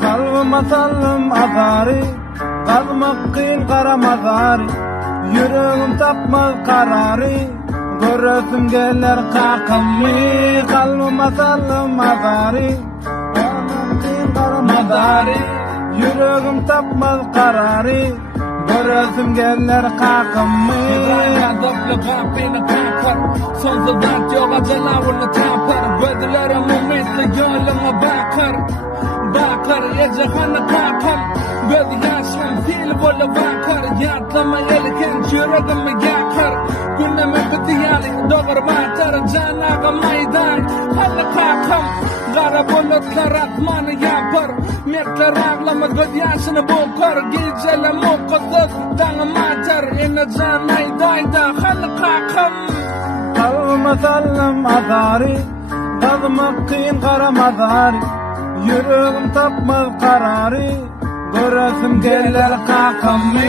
Kalbıma sallım azari, kalmak kıyın kara mazari. Yüreğim tapmaz kararı, göresim gelir kakımı. Kalbıma sallım azari, kalmak kıyın kara mazari. Yüreğim tapmaz kararı, göresim gelir kakımı. Sonsuzdan yok acılarını tapar. Gözlerim ümitli yoluma bakar. Ecehanı kakam. Göz yaşım fil bolu bakar. Yatlama elken yüreğimi yakar. Gündeme bitiyali doğru batar. Canağı maydan halı kakam. Kara bulutlar atmanı yapar. Mekler ağlama göz yaşını bokar. Gecele mokusuz dağım atar. Ene canaydayda halı kakam. Kalbıma sallım azari, kalmak kıyın kara mazari. Yüreğim tapmaz kararı, göresim gelir kakımı.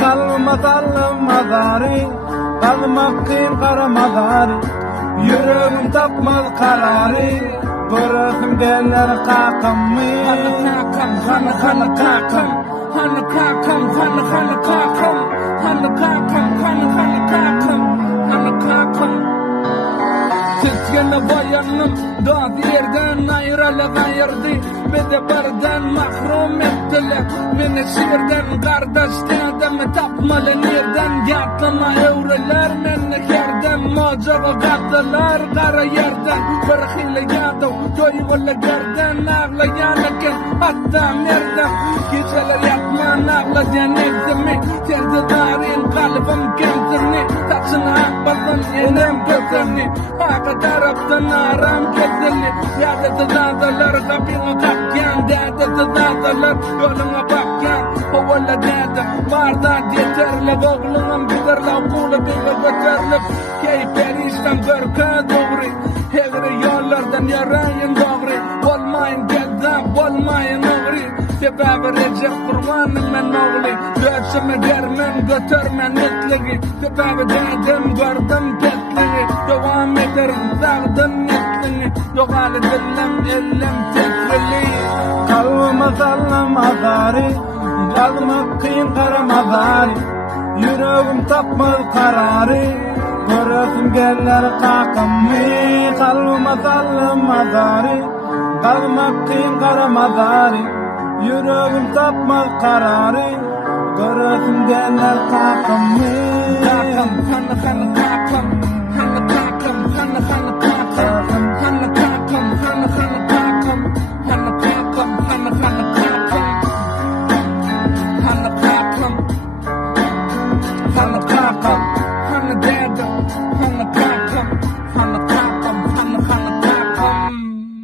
Kalbıma sallım azari, kalmak kıyın kara mazari. Yüreğim tapmaz kararı, göresim gelir kakımı. Tütkene bayanım dağ yerden ayrılı gayırdı. Beni bardan mahrum ettiler. Beni şiirden kardeşten tapmalı nereden. Yatlama evreler beni yerden. Mocağı kattılar kara yerden. Bir hile yadım doygulı gerden. Ağlayanıken hatta nereden. Geceler yatman ağlayan ezimi. Terdidarin kalbim kendini. Taçını akbazın enem gözlerini. Haka taraftan aram kesilli. Yadeti dağdalar kapını kapyan. Dedeti dağdalar yoluna bakyan. Ovala dedim bardak yeterli. Oğlunum bitirli okulu bile götürlük. Perişten görke doğru. Hegri yollardan yarayın doğru. Olmayın geldap olmayın ağrı. Sebebi Recep kurbanım ben oğlu. Döşümü germen götürmen netligi. Sebebi dedim gördüm tetliği. Devam ederim sağdım netlini. Yok hali dillim ellim tetrili. Kalbıma sallım azari, kalmak kıyın kara mazari. Yüreğim tapmaz kararı, göresim gelir kakımı. Kalbıma sallım azari, kalmak kıyın kara mazari. Yüreğim tapmaz kararı, göresim gelir kakımı. Kakım, kakım.